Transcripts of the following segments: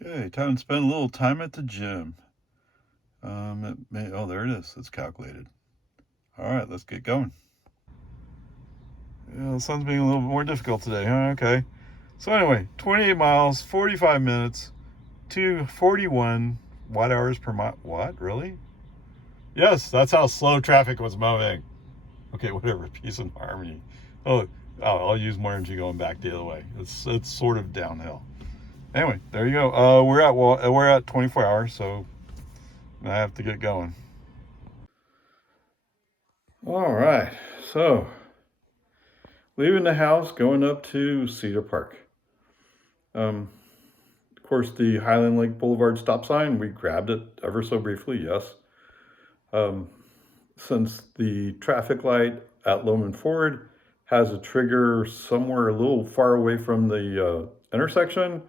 Okay, time to spend a little time at the gym. Oh, there it is. It's calculated. All right, let's get going. Yeah, the sun's being a little bit more difficult today, huh? Okay. So anyway, 28 miles, 45 minutes, 241 watt hours per mile. What? Really? Yes, that's how slow traffic was moving. Okay, whatever. Peace and harmony. Oh, I'll use more energy going back the other way. It's sort of downhill. Anyway, there you go. We're at 24 hours, so I have to get going. All right, so leaving the house, going up to Cedar Park. Of course, the Highland Lake Boulevard stop sign, we grabbed it ever so briefly, yes. Um, since the traffic light at Loman Ford has a trigger somewhere a little far away from the intersection,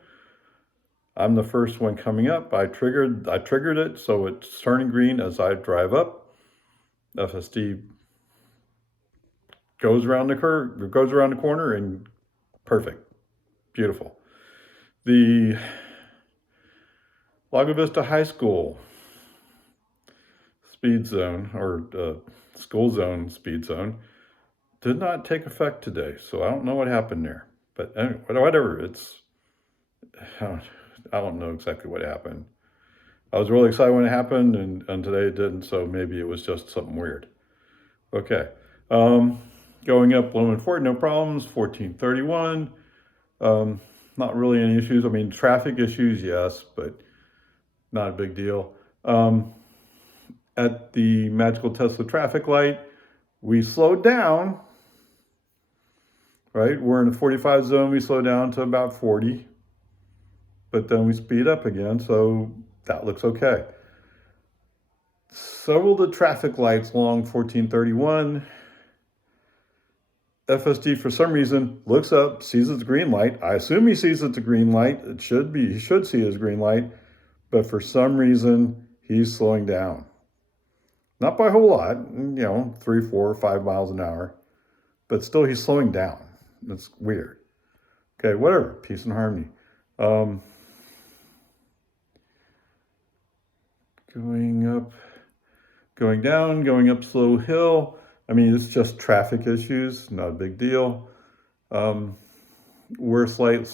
I'm the first one coming up. I triggered it, so it's turning green as I drive up. FSD goes around the corner, and perfect, beautiful. The Lago Vista High School speed zone, or school zone speed zone, did not take effect today, so I don't know what happened there. But anyway, whatever, I don't know exactly what happened. I was really excited when it happened, and today it didn't, so maybe it was just something weird. Okay. Um, Going up Loman Ford, no problems. 1431. Not really any issues. I mean, traffic issues, yes, but not a big deal. At the Magical Tesla traffic light, we slowed down, right? We're in the 45 zone, we slow down to about 40, but then we speed up again, so that looks okay. Several of the traffic lights along 1431, FSD for some reason looks up, sees it's a green light. I assume he sees it's a green light. He should see it as green light, but for some reason he's slowing down. Not by a whole lot, 3, 4, 5 miles an hour, but still he's slowing down. That's weird. Okay, whatever. Peace and harmony. Um, going up, going down, going up slow hill. I mean, it's just traffic issues, not a big deal. We're slated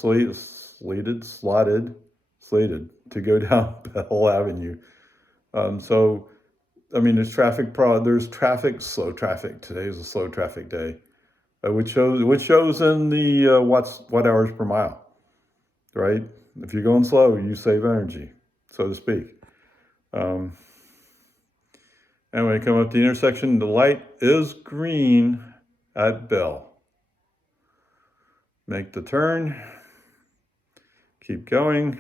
to go down Bell Avenue. So, I mean, there's traffic, slow traffic. Today is a slow traffic day, which shows in the watt hours per mile, right? If you're going slow, you save energy, so to speak. Anyway, come up the intersection, the light is green at Bell. Make the turn, keep going.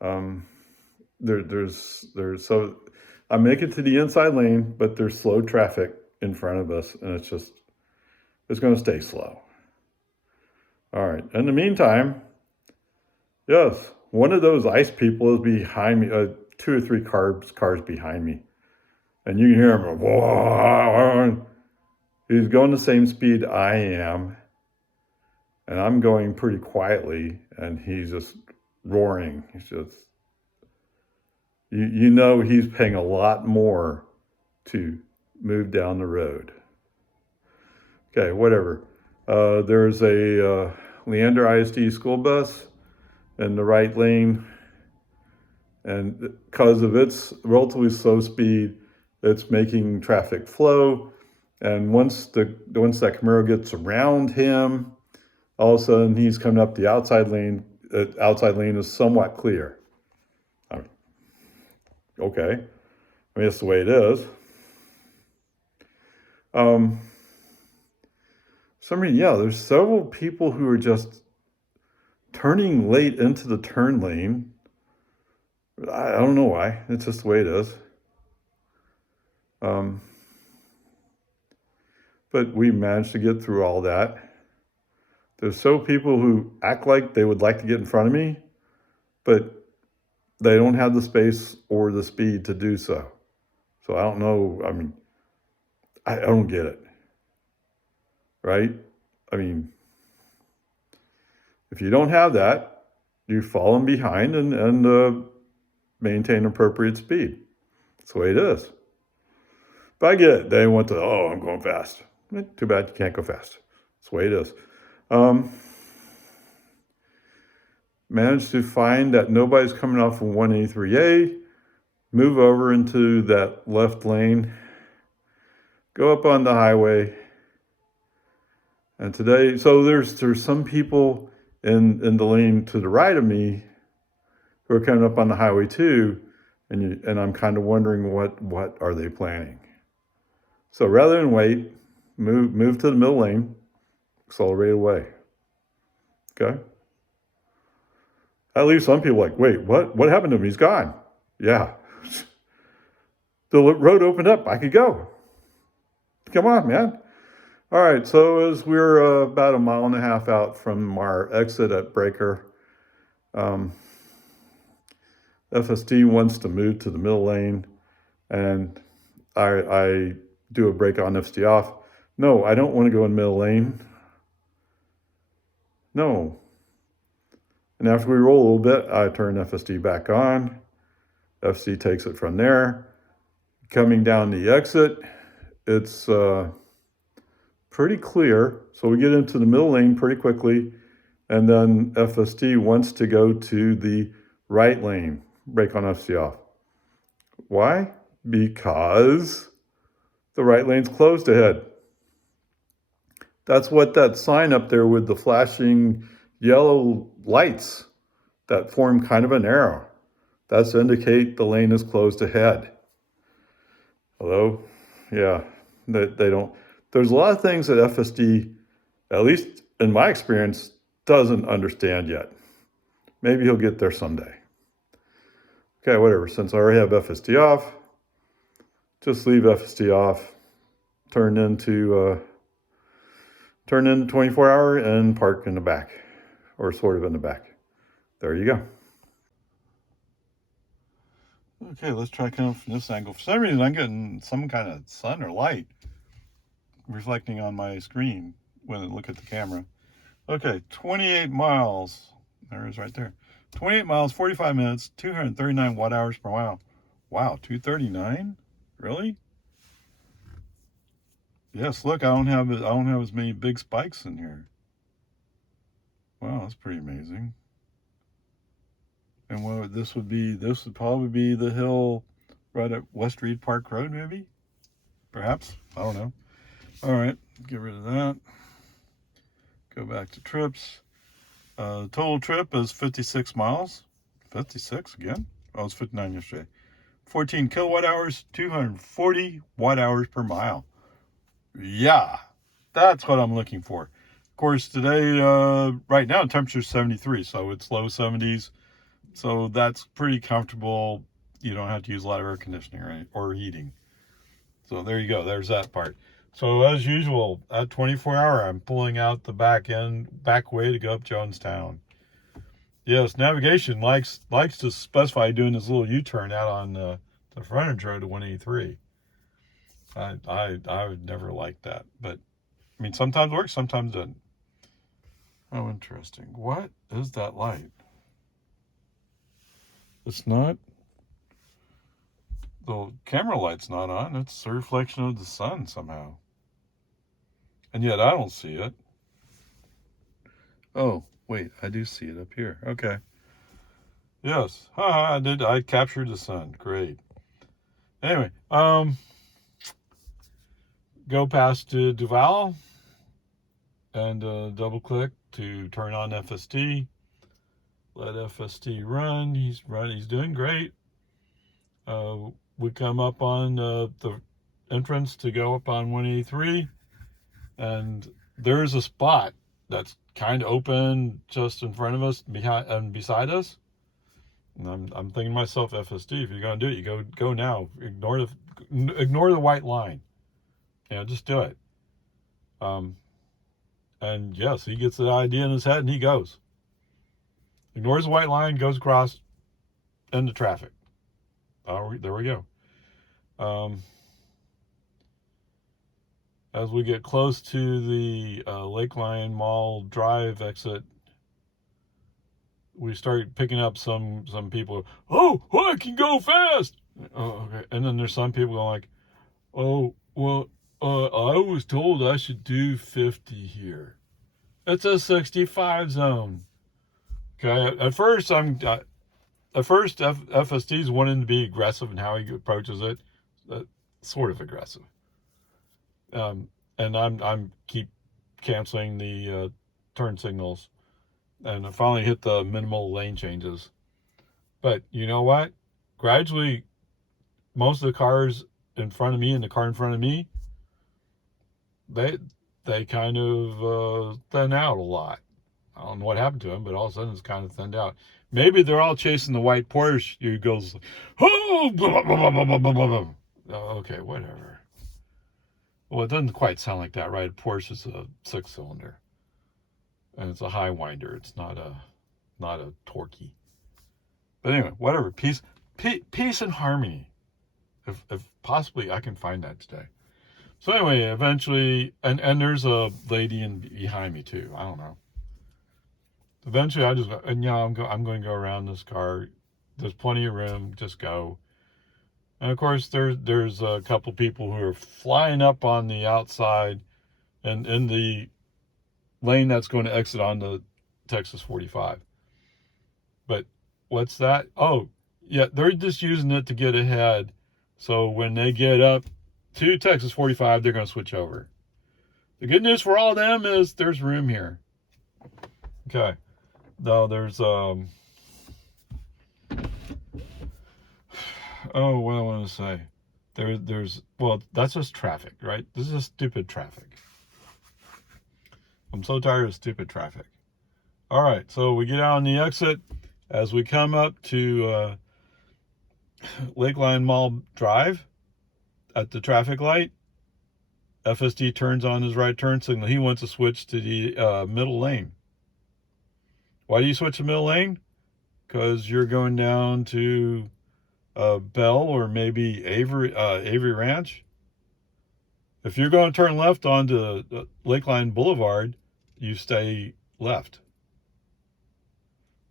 So I make it to the inside lane, but there's slow traffic in front of us, and it's going to stay slow. All right. In the meantime, yes, one of those ice people is behind me, 2 or 3 cars behind me, and you can hear him. Whoa! He's going the same speed I am, and I'm going pretty quietly, and he's just roaring. He's just, he's paying a lot more to move down the road. Okay, whatever. There's a Leander ISD school bus in the right lane, and because of its relatively slow speed, it's making traffic flow. And once that Camaro gets around him, all of a sudden he's coming up the outside lane. The outside lane is somewhat clear. I mean, okay, I mean that's the way it is. There's several people who are just turning late into the turn lane. I don't know why. It's just the way it is. But we managed to get through all that. There's so people who act like they would like to get in front of me, but they don't have the space or the speed to do so. So I don't know. I mean, I don't get it. Right? I mean, if you don't have that, you fall in behind and maintain appropriate speed. That's the way it is. But I get it. They want to, oh, I'm going fast. Too bad you can't go fast. That's the way it is. Managed to find that nobody's coming off of 183A, move over into that left lane, go up on the highway. And today, so there's some people in the lane to the right of me who are coming up on the highway too, and I'm kind of wondering what are they planning. So rather than wait, move to the middle lane, accelerate away. Okay. That leaves some people like, wait, what happened to him? He's gone. Yeah. The road opened up. I could go. Come on, man. All right. So as we're about a mile and a half out from our exit at Breaker, FSD wants to move to the middle lane, and I do a brake on, FSD off. No, I don't want to go in middle lane. No. And after we roll a little bit, I turn FSD back on. FSD takes it from there. Coming down the exit, it's pretty clear. So we get into the middle lane pretty quickly. And then FSD wants to go to the right lane, brake on, FSD off. Why? Because the right lane's closed ahead. That's what that sign up there with the flashing yellow lights that form kind of an arrow. That's to indicate the lane is closed ahead. Although, yeah, they don't. There's a lot of things that FSD, at least in my experience, doesn't understand yet. Maybe he'll get there someday. Okay, whatever. Since I already have FSD off, just leave FSD off, turn into 24-hour and park in the back, or sort of in the back. There you go. Okay, let's try coming from this angle. For some reason, I'm getting some kind of sun or light reflecting on my screen when I look at the camera. Okay, 28 miles. There it is right there. 28 miles, 45 minutes, 239 watt hours per mile. Wow, 239? Really? Yes, look, I don't have as many big spikes in here. Wow, that's pretty amazing. And what this would probably be the hill right at West Reed Park Road, maybe? Perhaps? I don't know. All right, get rid of that. Go back to trips. Total trip is 56 miles. 56 again? Oh, it was 59 yesterday. 14 kilowatt hours, 240 watt hours per mile. Yeah, that's what I'm looking for. Of course, today, right now, temperature's 73, so it's low 70s. So that's pretty comfortable. You don't have to use a lot of air conditioning or heating. So there you go. There's that part. So as usual, at 24-hour, I'm pulling out the back way to go up Jonestown. Yes, navigation likes to specify doing this little U-turn out on the frontage road to 183. I would never like that, but I mean sometimes works, sometimes doesn't. Oh, interesting. What is that light? It's not. The camera light's not on. It's a reflection of the sun somehow. And yet I don't see it. Oh, wait, I do see it up here. Okay. Yes. I did. I captured the sun. Great. Anyway, go past Duval and double click to turn on FSD. Let FSD run. He's doing great. We come up on the entrance to go up on 183, and there's a spot that's kind of open just in front of us, behind and beside us. And I'm thinking to myself, FSD, if you're gonna do it, you go now. Ignore the white line. Just do it. And yes, he gets the idea in his head and he goes. Ignores the white line, goes across into traffic. There we go. As we get close to the Lakeline Mall Drive exit, we start picking up some people. Oh, I can go fast. Oh, okay. And then there's some people going like, oh, well, I was told I should do 50 here. It's a 65 zone. Okay. At first, FSD's wanting to be aggressive in how he approaches it, sort of aggressive. And I'm keep canceling the turn signals, and I finally hit the minimal lane changes. But you know what? Gradually, most of the cars in front of me and the car in front of me, they kind of thin out a lot. I don't know what happened to them, but all of a sudden it's kind of thinned out. Maybe they're all chasing the white Porsche. You goes, oh, blah, blah, blah, blah, blah, blah. Oh, okay, whatever. Well, it doesn't quite sound like that, right? Porsche is a 6-cylinder, and it's a high winder. It's not a torquey. But anyway, whatever. Peace and harmony. If possibly I can find that today. So anyway, eventually, and there's a lady behind me too. I don't know. Eventually, I just I'm going to go around this car. There's plenty of room. Just go. And of course, there's a couple people who are flying up on the outside, and in the lane that's going to exit onto Texas 45. But what's that? Oh, yeah, they're just using it to get ahead. So when they get up to Texas 45, they're going to switch over. The good news for all of them is there's room here. Okay. Now there's oh, what I want to say. There's well, that's just traffic, right? This is just stupid traffic. I'm so tired of stupid traffic. All right, so we get out on the exit. As we come up to Lakeline Mall Drive at the traffic light, FSD turns on his right turn signal. He wants to switch to the middle lane. Why do you switch to middle lane? Because you're going down to Bell or maybe Avery Ranch. If you're going to turn left onto Lakeline Boulevard, you stay left.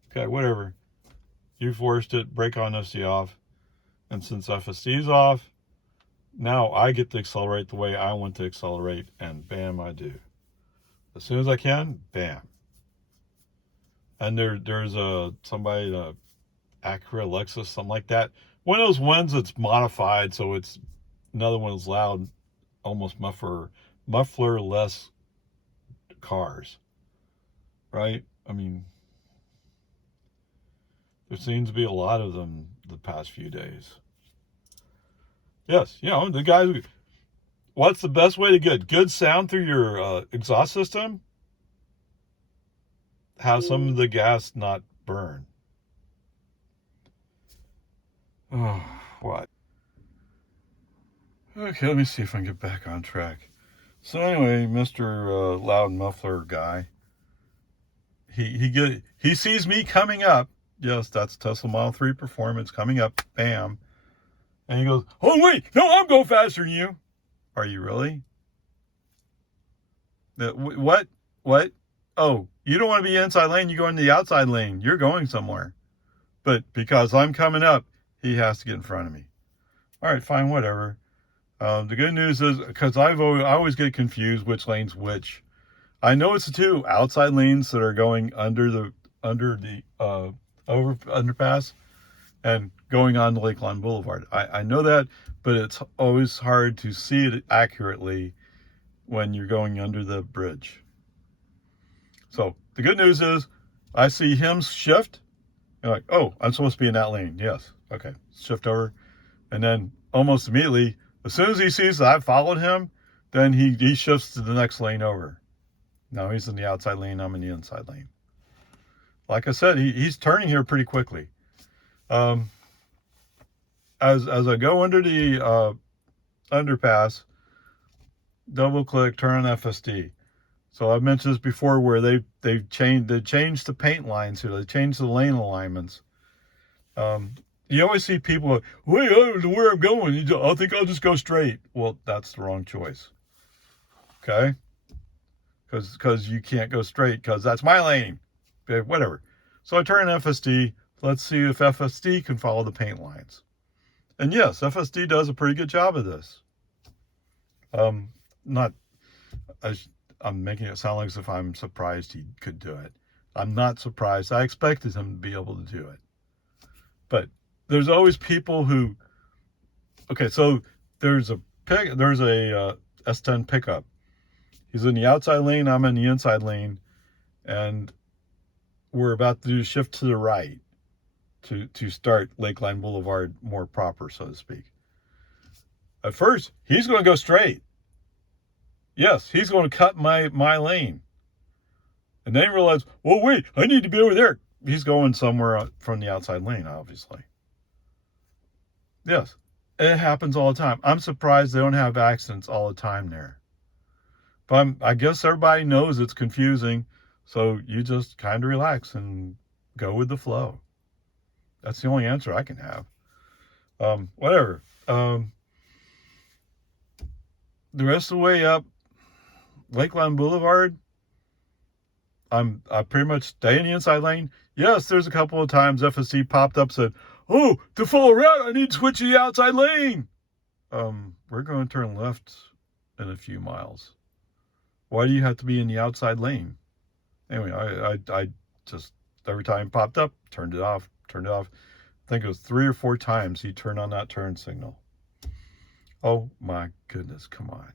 Okay, whatever. You forced it, brake on FSD off. And since FSD's off, now I get to accelerate the way I want to accelerate, and bam, I do. As soon as I can, bam. And there's somebody, Acura, Lexus, something like that. One of those ones that's modified, so it's another one that's loud, almost muffler-less cars, right? I mean, there seems to be a lot of them the past few days. Yes, the guys. What's the best way to get good sound through your exhaust system? Have some of the gas not burn. Oh, what? Okay, let me see if I can get back on track. So anyway, Mr. Loud Muffler guy, he sees me coming up. Yes, that's Tesla Model 3 Performance coming up. Bam. And he goes, oh, wait, no, I'm going faster than you. Are you really? What? Oh, you don't want to be inside lane. You go into the outside lane. You're going somewhere. But because I'm coming up, he has to get in front of me. All right, fine, whatever. The good news is, because I always get confused which lane's which. I know it's the two outside lanes that are going under the underpass and going on to Lakeline Boulevard. I know that, but it's always hard to see it accurately when you're going under the bridge. So the good news is I see him shift. I'm like, oh, I'm supposed to be in that lane. Yes. Okay. Shift over. And then almost immediately, as soon as he sees that I've followed him, then he shifts to the next lane over. Now he's in the outside lane. I'm in the inside lane. Like I said, he's turning here pretty quickly. As I go under the underpass, double click, turn on FSD. So I've mentioned this before, where they've changed the paint lines here. They changed the lane alignments. You always see people, wait, I don't know where I'm going. I think I'll just go straight. Well, that's the wrong choice. Okay, because you can't go straight because that's my lane. Okay, whatever. So I turn FSD. Let's see if FSD can follow the paint lines. And yes, FSD does a pretty good job of this. Not, I'm making it sound like as if I'm surprised he could do it. I'm not surprised. I expected him to be able to do it. But there's always people who, okay, so there's a S10 pickup. He's in the outside lane, I'm in the inside lane, and we're about to do shift to the right to start Lakeline Boulevard more proper, so to speak. At first, he's going to go straight. Yes, he's going to cut my lane. And then he realized, well, wait, I need to be over there. He's going somewhere from the outside lane, obviously. Yes, it happens all the time. I'm surprised they don't have accidents all the time there. But I guess everybody knows it's confusing, so you just kind of relax and go with the flow. That's the only answer I can have. Whatever. The rest of the way up Lakeline Boulevard, I pretty much stay in the inside lane. Yes, there's a couple of times FSD popped up and said, oh, to follow route, I need to switch to the outside lane. We're going to turn left in a few miles. Why do you have to be in the outside lane? Anyway, I just, every time it popped up, turned it off. I think it was 3 or 4 times he turned on that turn signal. Oh my goodness, come on.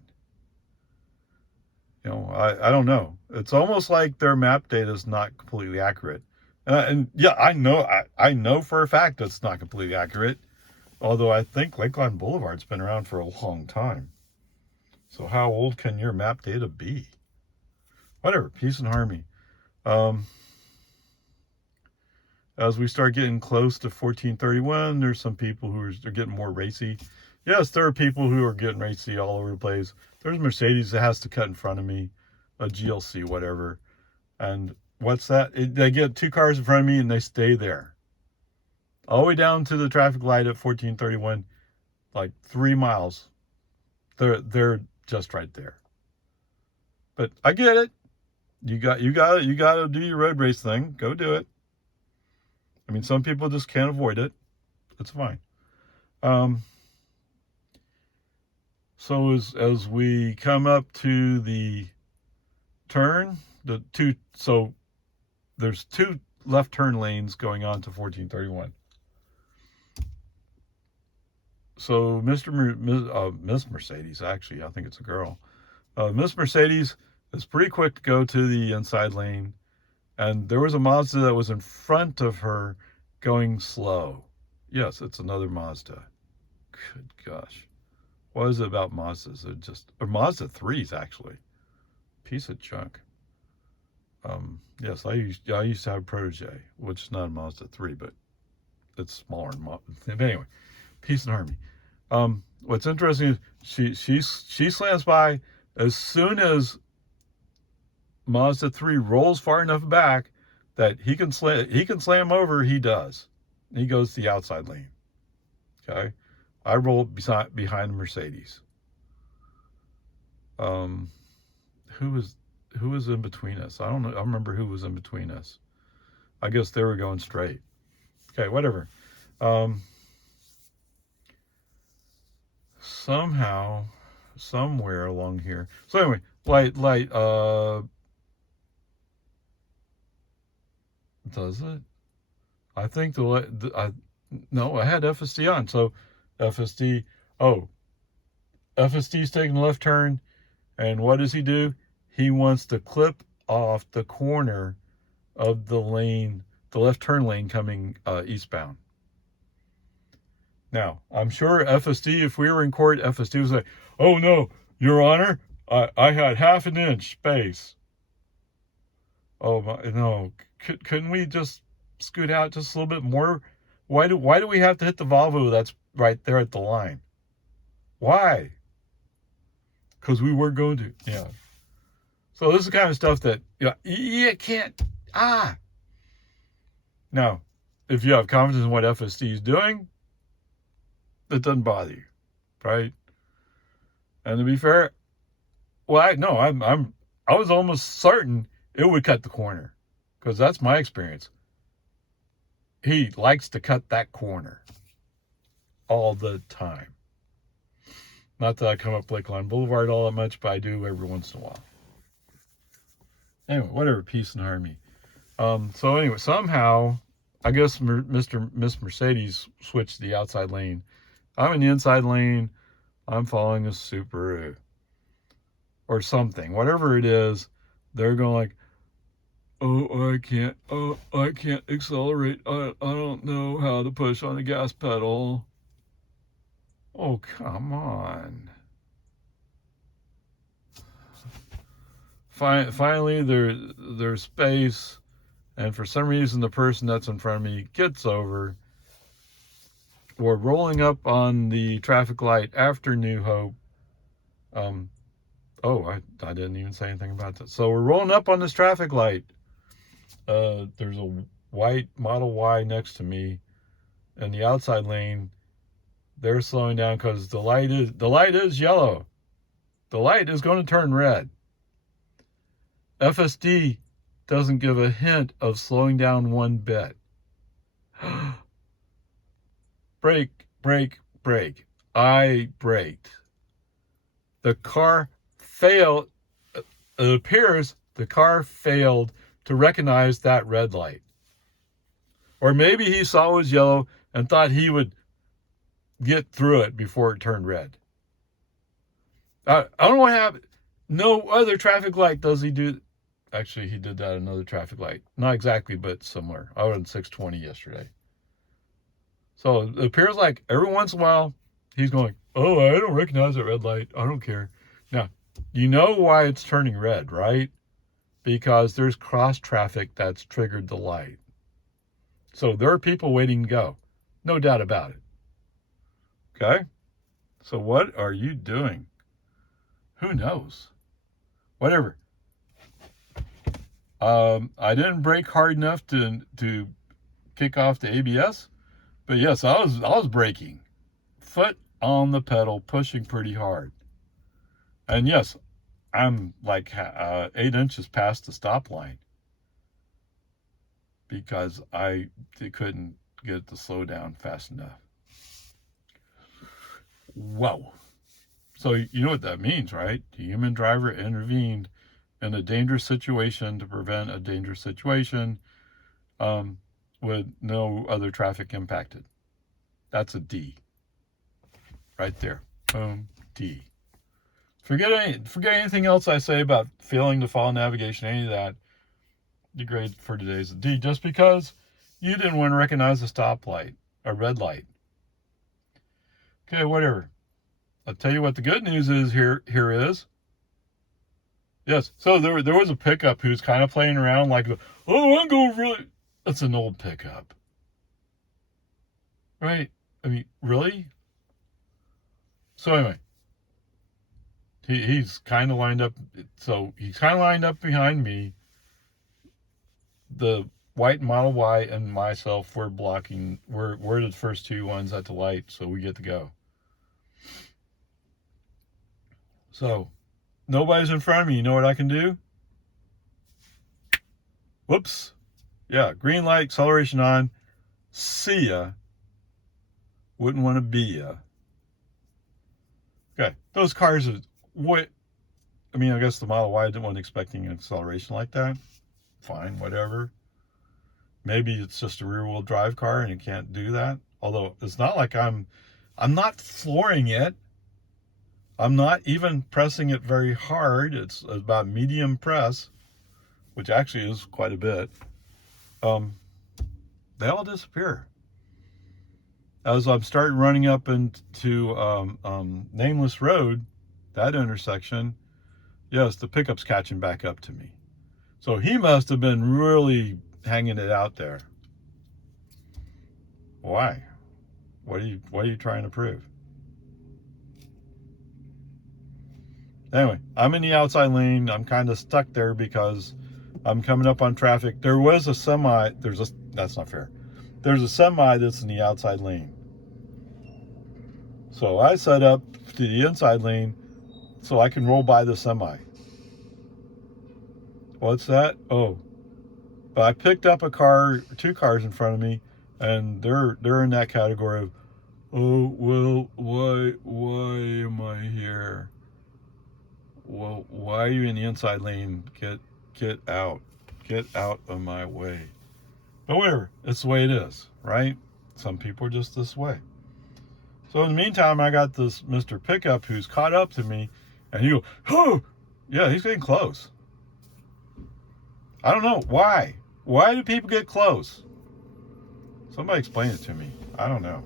You know, I don't know. It's almost like their map data is not completely accurate. And yeah, I know for a fact it's not completely accurate. Although I think Lakeline Boulevard's been around for a long time. So how old can your map data be? Whatever, peace and harmony. As we start getting close to 1431, there's some people who are getting more racy. Yes, there are people who are getting racy all over the place. There's Mercedes that has to cut in front of me, a GLC, whatever. And what's that? They get 2 cars in front of me and they stay there. All the way down to the traffic light at 1431, like 3 miles. They're just right there. But I get it. You got to do your road race thing. Go do it. I mean, some people just can't avoid it. It's fine. So as we come up to the turn, so there's 2 left turn lanes going on to 1431. So Miss Mercedes, actually, I think it's a girl. Miss Mercedes is pretty quick to go to the inside lane. And there was a Mazda that was in front of her going slow. Yes, it's another Mazda. Good gosh. What is it about Mazdas? Or Mazda 3s, actually. Piece of junk. Yes, I used to have a Protege, which is not a Mazda 3, but it's smaller than Mazda. But anyway, peace and harmony. What's interesting is she slams by as soon as Mazda 3 rolls far enough back that he can slam over. He does. He goes to the outside lane. Okay, I roll behind the Mercedes. Who was in between us? I don't know. I don't remember who was in between us. I guess they were going straight. Okay, whatever. Somehow, somewhere along here. So anyway, light. Does it? I think no, I had FSD on. So FSD's taking the left turn, and what does he do? He wants to clip off the corner of the lane, the left turn lane coming eastbound. Now, I'm sure FSD, if we were in court, FSD would say, oh no, Your Honor, I had half an inch space. Oh my, no, couldn't we just scoot out just a little bit more? Why do we have to hit the Volvo that's right there at the line? Why? Because we were going to, yeah. So this is the kind of stuff that you can't. Now, if you have confidence in what FSD is doing, it doesn't bother you, right? And to be fair, I was almost certain it would cut the corner, because that's my experience. he likes to cut that corner all the time. Not that I come up Lakeline Boulevard all that much, but I do every once in a while. Anyway, whatever, peace and harmony. So anyway, somehow, I guess Miss Mercedes switched the outside lane. I'm in the inside lane. I'm following a Subaru or something. Whatever it is, they're going like, oh, I can't accelerate. I don't know how to push on the gas pedal. Oh, come on. Finally, there's space, and for some reason, the person that's in front of me gets over. We're rolling up on the traffic light after New Hope. I didn't even say anything about that. So we're rolling up on this traffic light. There's a white Model Y next to me in the outside lane. They're slowing down because the light is yellow. The light is going to turn red. FSD doesn't give a hint of slowing down one bit. Brake. I braked. The car failed. It appears the car failed to recognize that red light. Or maybe he saw it was yellow and thought he would get through it before it turned red. I don't know what happened. No other traffic light does he do. Actually, he did that at another traffic light. Not exactly, but similar. I was on 620 yesterday. So it appears like every once in a while, he's going, oh, I don't recognize that red light. I don't care. Now, you know why it's turning red, right? Because there's cross traffic that's triggered the light. So there are people waiting to go. No doubt about it. Okay? So what are you doing? Who knows? Whatever. I didn't brake hard enough to kick off the ABS, but yes, I was braking, foot on the pedal, pushing pretty hard. And yes, I'm like 8 inches past the stop line because I couldn't get it to slow down fast enough. Whoa. So you know what that means, right? The human driver intervened in a dangerous situation to prevent a dangerous situation with no other traffic impacted. That's a D. Right there. Boom. D. Forget anything else I say about failing to follow navigation, any of that. The grade for today is a D, just because you didn't want to recognize a stoplight, a red light. Okay, whatever. I'll tell you what the good news is here is. Yes, so there was a pickup who's kind of playing around like, oh, I'm going really... That's an old pickup. Right? I mean, really? So anyway, he's kind of lined up. So he's kind of lined up behind me. The white Model Y and myself were blocking. We're the first two ones at the light, so we get to go. So nobody's in front of me. You know what I can do? Whoops. Yeah, green light, acceleration on. See ya. Wouldn't want to be ya. Okay, those cars are what? I mean, I guess the Model Y wasn't expecting an acceleration like that. Fine, whatever. Maybe it's just a rear-wheel drive car and it can't do that. Although it's not like I'm not flooring it. I'm not even pressing it very hard. It's about medium press, which actually is quite a bit. They all disappear. As I'm starting running up into Nameless Road, that intersection, yes, the pickup's catching back up to me. So he must have been really hanging it out there. Why? What are you trying to prove? Anyway, I'm in the outside lane. I'm kind of stuck there because I'm coming up on traffic. There was a semi. That's not fair. There's a semi that's in the outside lane. So I set up to the inside lane so I can roll by the semi. What's that? Oh, but I picked up two cars in front of me, And they're in that category of, oh, well, why am I here? Well, why are you in the inside lane? Get out. Get out of my way. But whatever, it's the way it is, right? Some people are just this way. So in the meantime, I got this Mr. Pickup who's caught up to me, and you go, oh, yeah, he's getting close. I don't know why. Why do people get close? Somebody explain it to me. I don't know.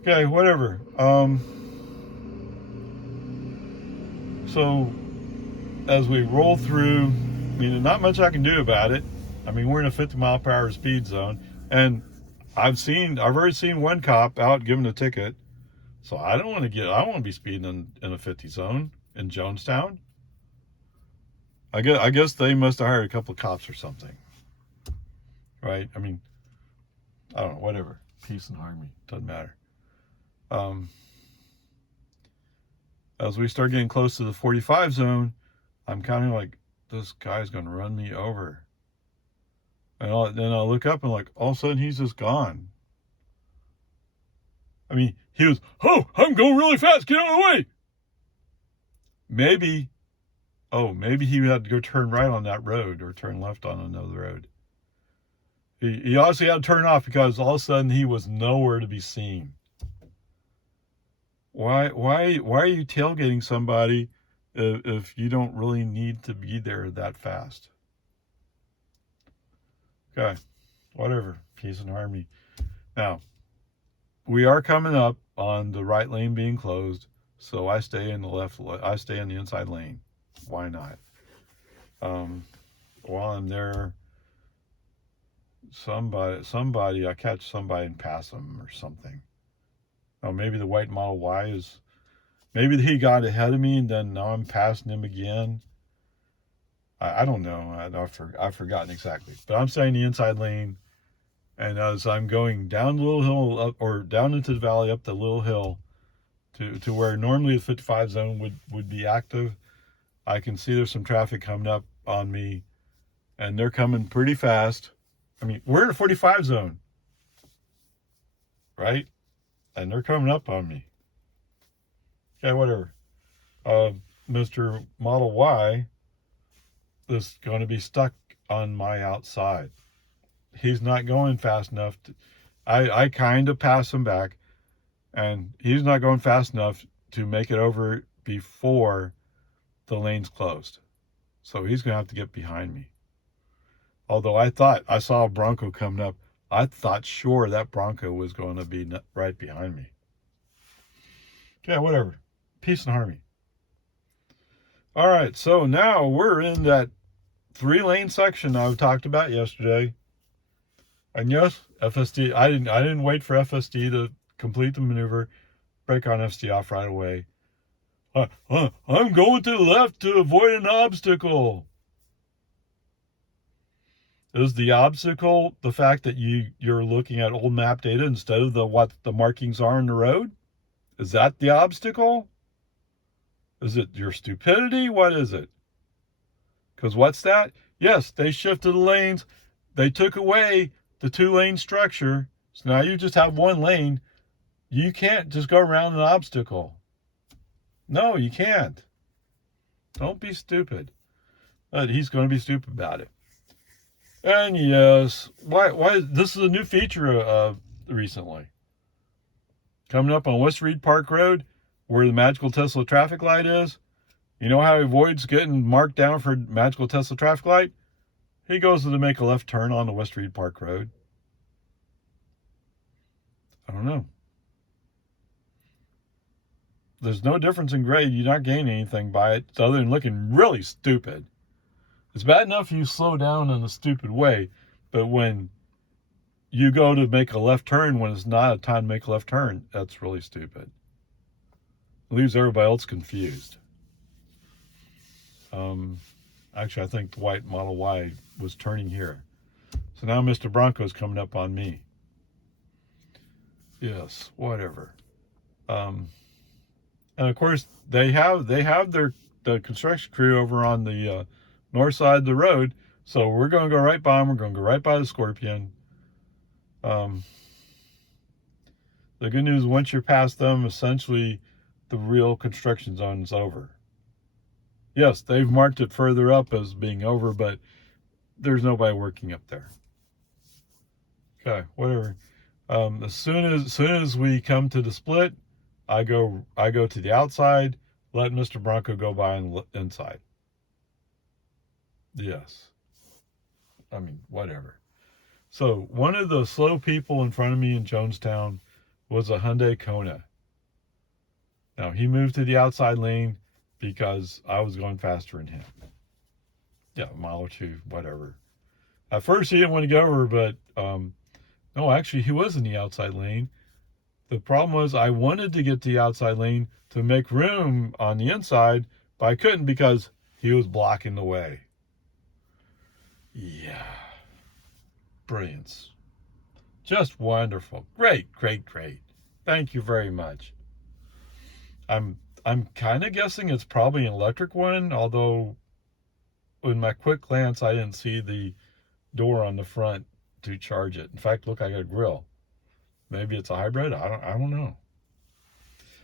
Okay, whatever. So as we roll through, I mean, not much I can do about it. I mean, we're in a 50 mile per hour speed zone, and I've already seen one cop out giving a ticket. So I don't want to be speeding in a 50 zone in Jonestown. I guess they must have hired a couple of cops or something, right? I mean, I don't know, whatever. Peace and harmony, doesn't matter. As we start getting close to the 45 zone, I'm kind of like, this guy's going to run me over. And then I'll look up and like, all of a sudden he's just gone. I mean, he was, oh, I'm going really fast, get out of the way. Maybe he had to go turn right on that road or turn left on another road. He obviously had to turn off because all of a sudden he was nowhere to be seen. Why are you tailgating somebody if you don't really need to be there that fast? Okay, whatever, peace and harmony. Now, we are coming up on the right lane being closed, so I stay in the inside lane. Why not? While I'm there, I catch somebody and pass them or something. Oh, maybe the white Model Y maybe he got ahead of me and then now I'm passing him again. I don't know. I've forgotten exactly. But I'm staying in the inside lane, and as I'm going down the little hill up, or down into the valley up the little hill to where normally the 55 zone would be active, I can see there's some traffic coming up on me, and they're coming pretty fast. I mean, we're in a 45 zone, right? And they're coming up on me. Okay, whatever. Mr. Model Y is going to be stuck on my outside. He's not going fast enough. I kind of pass him back, and he's not going fast enough to make it over before the lane's closed. So he's going to have to get behind me. Although I thought I saw a Bronco coming up, I thought sure that Bronco was going to be right behind me. Yeah, whatever. Peace and harmony. All right, so now we're in that 3-lane section I talked about yesterday. And yes, FSD, I didn't wait for FSD to complete the maneuver, break on FSD off right away. I'm going to the left to avoid an obstacle. Is the obstacle the fact that you're looking at old map data instead of what the markings are on the road? Is that the obstacle? Is it your stupidity? What is it? Because what's that? Yes, they shifted the lanes. They took away the 2-lane structure. So now you just have 1 lane. You can't just go around an obstacle. No, you can't. Don't be stupid. But he's going to be stupid about it. And yes, why this is a new feature recently. Coming up on West Reed Park Road, where the Magical Tesla traffic light is. You know how he avoids getting marked down for Magical Tesla traffic light? He goes to make a left turn on the West Reed Park Road. I don't know. There's no difference in grade. You're not gaining anything by it other than looking really stupid. It's bad enough you slow down in a stupid way, but when you go to make a left turn when it's not a time to make a left turn, that's really stupid. It leaves everybody else confused. Actually, I think the white Model Y was turning here. So now Mr. Bronco's coming up on me. Yes, whatever. And of course, they have the construction crew over on the north side of the road. So we're going to go right by them. We're going to go right by the Scorpion. Um, the good news, once you're past them, essentially the real construction zone is over. Yes, they've marked it further up as being over, but there's nobody working up there. Okay, whatever. As soon as we come to the split, I go to the outside, let Mr. Bronco go by inside. Yes. I mean, whatever. So one of the slow people in front of me in Jonestown was a Hyundai Kona. Now he moved to the outside lane because I was going faster than him. Yeah, a mile or two, whatever. At first he didn't want to go over, but no, actually he was in the outside lane. The problem was I wanted to get to the outside lane to make room on the inside, but I couldn't because he was blocking the way. Yeah. Brilliance. Just wonderful. Great, great, great. Thank you very much. I'm kind of guessing it's probably an electric one, although in my quick glance I didn't see the door on the front to charge it. In fact, look, I got a grill. Maybe it's a hybrid. I don't know.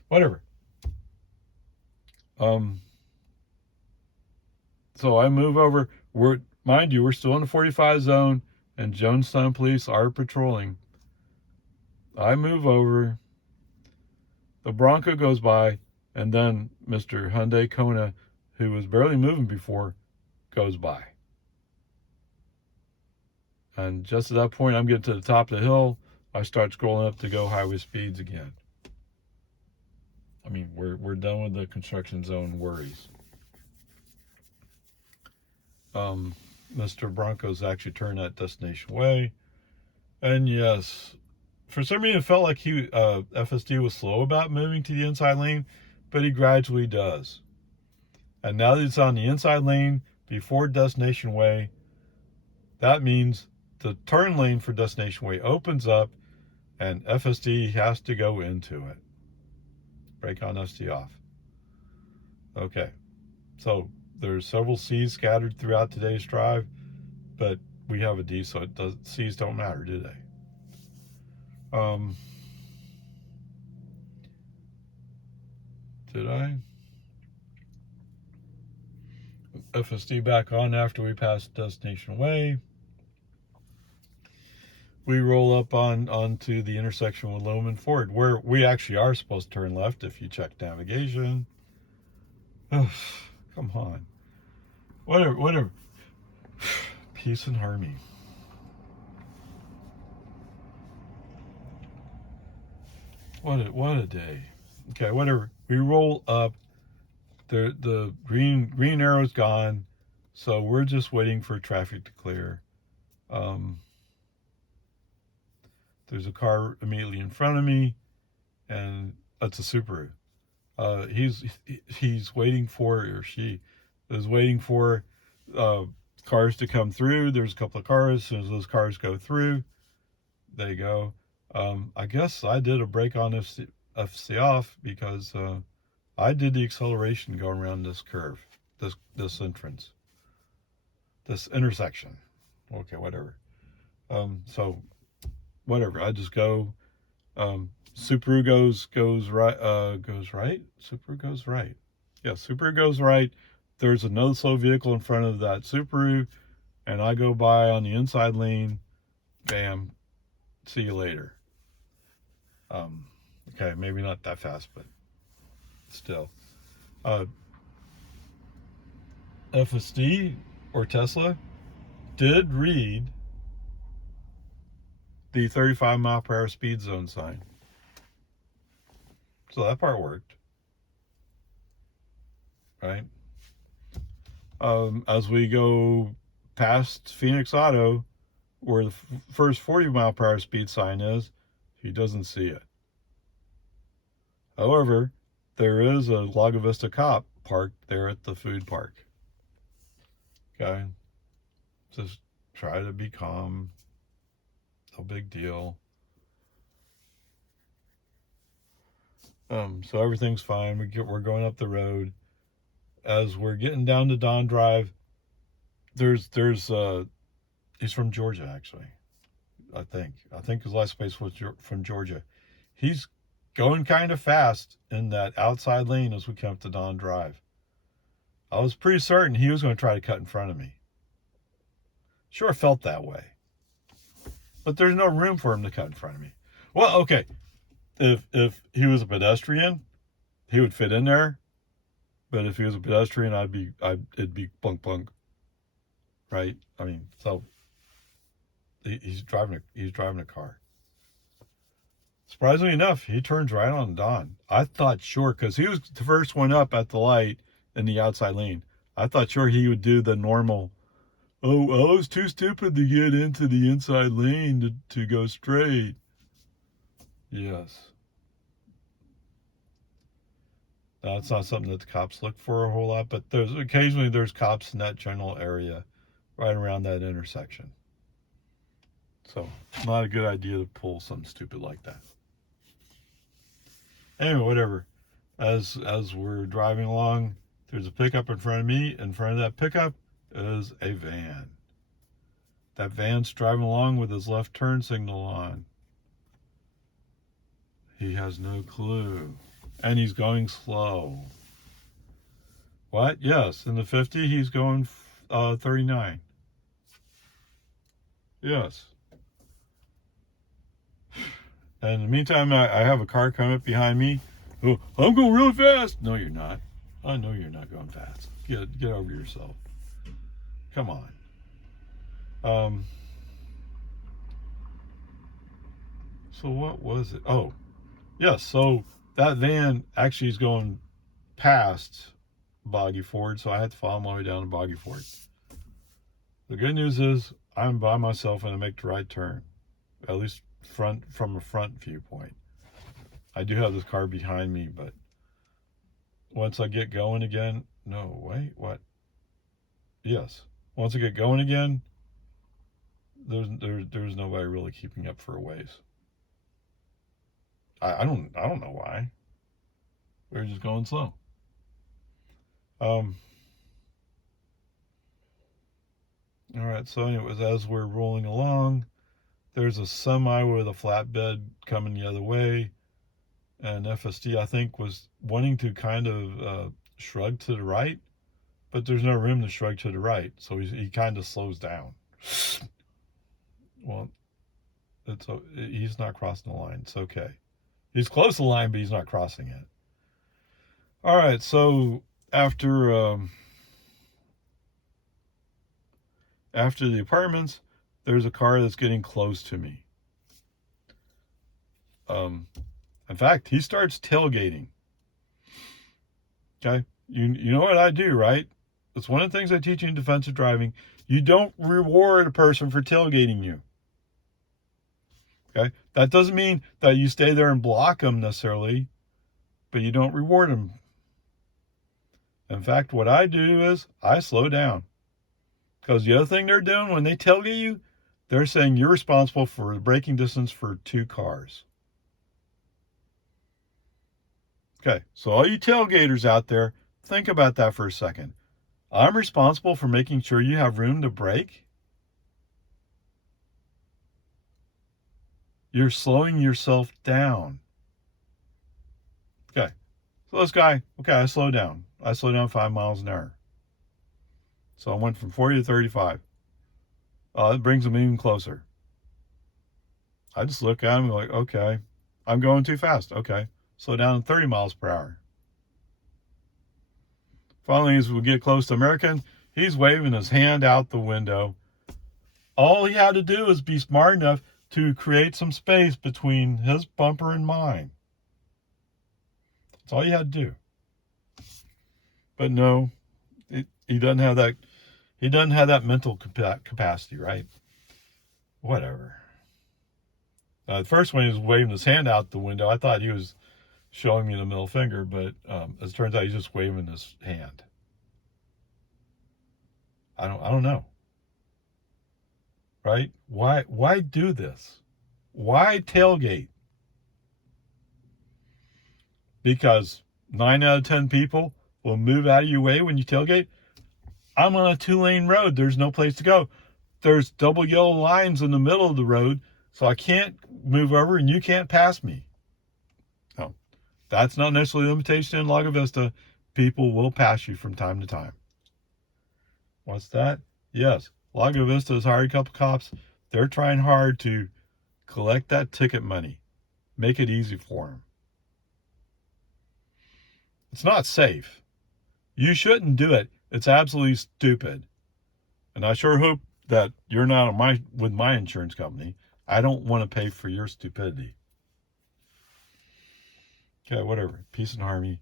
Whatever. So I move over. Mind you, we're still in the 45 zone, and Jonestown police are patrolling. I move over. The Bronco goes by, and then Mr. Hyundai Kona, who was barely moving before, goes by. And just at that point, I'm getting to the top of the hill. I start scrolling up to go highway speeds again. I mean, we're done with the construction zone worries. Mr. Bronco's actually turned that destination way. And yes, for some reason it felt like FSD was slow about moving to the inside lane, but he gradually does. And now that it's on the inside lane before destination way, that means the turn lane for destination way opens up and FSD has to go into it. Brake on, FSD off. Okay, so there's several C's scattered throughout today's drive, but we have a D, so C's don't matter, do they? Did I? FSD back on after we pass destination way. We roll up onto the intersection with Loman Ford, where we actually are supposed to turn left if you check navigation. Oh, come on. Whatever. Peace and harmony. What a day. Okay, whatever. We roll up. The green arrow's gone, so we're just waiting for traffic to clear. There's a car immediately in front of me, and that's a Subaru. He's waiting for, or she is waiting for cars to come through. There's a couple of cars. As soon as those cars go through, they go. I guess I did a brake on FC off because I did the acceleration going around this curve, this entrance, this intersection. Okay, whatever. So whatever. I just go. Subaru goes right. Goes right. Subaru goes right. Yeah, Subaru goes right. There's another slow vehicle in front of that Subaru, and I go by on the inside lane. Bam. See you later. Okay, maybe not that fast, but still. FSD or Tesla did read the 35 mile per hour speed zone sign. So that part worked. Right? As we go past Phoenix Auto, where the first 40 mile per hour speed sign is, he doesn't see it. However, there is a Lago Vista cop parked there at the food park. Okay? Just try to be calm. No big deal. So everything's fine. We're going up the road. As we're getting down to Don Drive, there's he's from Georgia, actually. I think his last place was from Georgia. He's going kind of fast in that outside lane as we come up to Don Drive. I was pretty certain he was going to try to cut in front of me. Sure felt that way. But there's no room for him to cut in front of me. Well, okay. If he was a pedestrian, he would fit in there. But if he was a pedestrian, it'd be bunk bunk. Right? I mean, so he's driving a car. Surprisingly enough, he turns right on Don. I thought sure, because he was the first one up at the light in the outside lane. I thought sure he would do the normal, oh, I was too stupid to get into the inside lane to go straight. Yes. That's not something that the cops look for a whole lot, but occasionally there's cops in that general area right around that intersection. So, not a good idea to pull something stupid like that. Anyway, whatever. As we're driving along, there's a pickup in front of me. In front of that pickup is a van. That van's driving along with his left turn signal on. He has no clue. And he's going slow. What? Yes, in the 50, he's going 39. Yes. And in the meantime, I have a car coming up behind me. Oh, I'm going really fast. No, you're not. I know you're not going fast. Get over yourself. Come on. So what was it? Oh, yes. So that van actually is going past Boggy Ford, so I had to follow my way down to Boggy Ford. The good news is I'm by myself and I make the right turn, at least from a front viewpoint. I do have this car behind me, but once I get going again, no, wait, what? Yes, once I get going again, there's nobody really keeping up for a ways. I don't know why. We're just going slow. All right, so anyways, as we're rolling along, there's a semi with a flatbed coming the other way, and FSD, I think, was wanting to kind of shrug to the right, but there's no room to shrug to the right, so he kind of slows down. Well, he's not crossing the line. It's okay. He's close to the line, but he's not crossing it. All right, so after the apartments, there's a car that's getting close to me. In fact, he starts tailgating. Okay, you know what I do, right? It's one of the things I teach you in defensive driving. You don't reward a person for tailgating you. Okay, that doesn't mean that you stay there and block them necessarily, but you don't reward them. In fact, what I do is I slow down. Because the other thing they're doing when they tailgate you, they're saying you're responsible for the braking distance for 2 cars. Okay, so all you tailgaters out there, think about that for a second. I'm responsible for making sure you have room to brake. You're slowing yourself down. Okay, so this guy, I slow down. I slow down 5 miles an hour. So I went from 40 to 35. It brings him even closer. I just look at him like, okay, I'm going too fast. Okay, slow down to 30 miles per hour. Finally, as we get close to American, he's waving his hand out the window. All he had to do was be smart enough to create some space between his bumper and mine. That's all you had to do. But no, he doesn't have that. He doesn't have that mental capacity, right? Whatever. The first one, he was waving his hand out the window. I thought he was showing me the middle finger, but as it turns out, he's just waving his hand. I don't know. Right? Why do this? Why tailgate? Because 9 out of 10 people will move out of your way when you tailgate. I'm on a 2-lane road. There's no place to go. there's double yellow lines in the middle of the road, so I can't move over and you can't pass me. No, that's not necessarily a limitation in Lago Vista. People will pass you from time to time. What's that? Yes, Lago Vista has hired a couple cops. They're trying hard to collect that ticket money. Make it easy for them. It's not safe. You shouldn't do it. It's absolutely stupid. And I sure hope that you're not with my insurance company. I don't want to pay for your stupidity. Okay, whatever. Peace and harmony.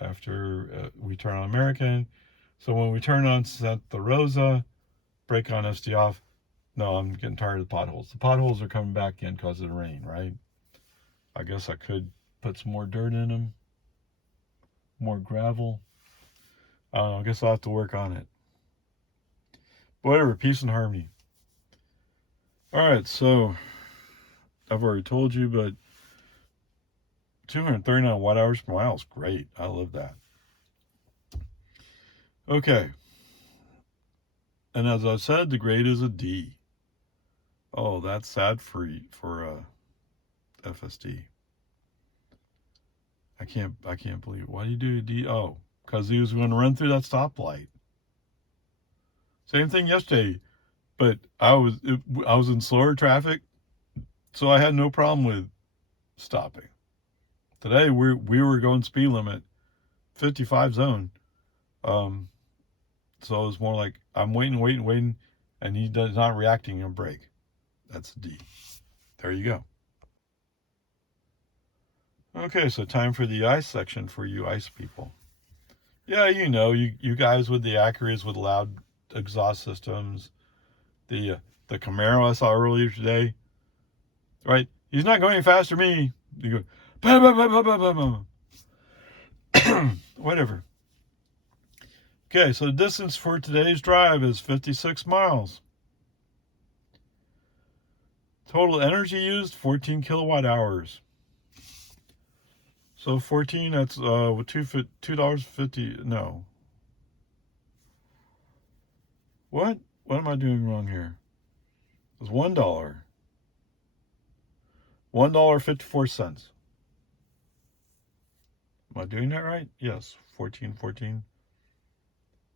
After we turn on American. So when we turn on Santa Rosa, brake on SD off. No, I'm getting tired of the potholes. The potholes are coming back in because of the rain, right? I guess I could put some more dirt in them. More gravel. I don't know. I guess I'll have to work on it. But whatever. Peace and harmony. All right. So I've already told you, but 239 watt hours per mile is great. I love that. Okay. And as I said, the grade is a D. Oh, that's sad for FSD. I can't believe it. Why do you do a D? Oh, because he was going to run through that stoplight. Same thing yesterday, but I was in slower traffic, so I had no problem with stopping. Today we were going speed limit, 55 zone. So it was more like I'm waiting, and he does not reacting and brake. That's a D. There you go. Okay, so time for the ice section for you ice people. Yeah, you guys with the Acuras with loud exhaust systems. The Camaro I saw earlier today, right? He's not going any faster than me. You go, bah, bah, bah, bah, bah, bah. Whatever. Okay, so the distance for today's drive is 56 miles. Total energy used, 14 kilowatt hours. So 14, that's $2.50. No. What? What am I doing wrong here? It was $1. $1.54. Am I doing that right? Yes. 14.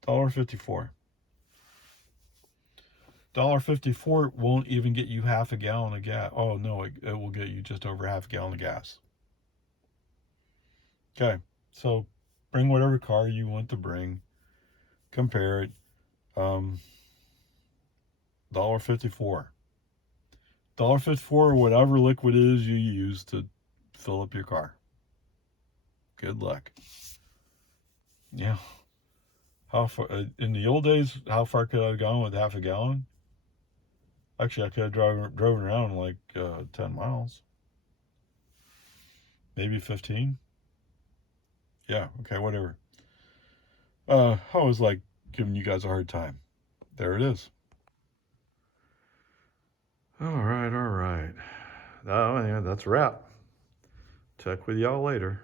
$1.54. $1.54 won't even get you half a gallon of gas. Oh no, it will get you just over half a gallon of gas. Okay, so bring whatever car you want to bring. Compare it. $1.54. $1.54, whatever liquid it is you use to fill up your car. Good luck. Yeah. How far in the old days? How far could I have gone with half a gallon? Actually, I could have driven around like 10 miles, maybe 15. Yeah. Okay. Whatever. I always like giving you guys a hard time. There it is. All right. Oh, yeah, that's a wrap. Check with y'all later.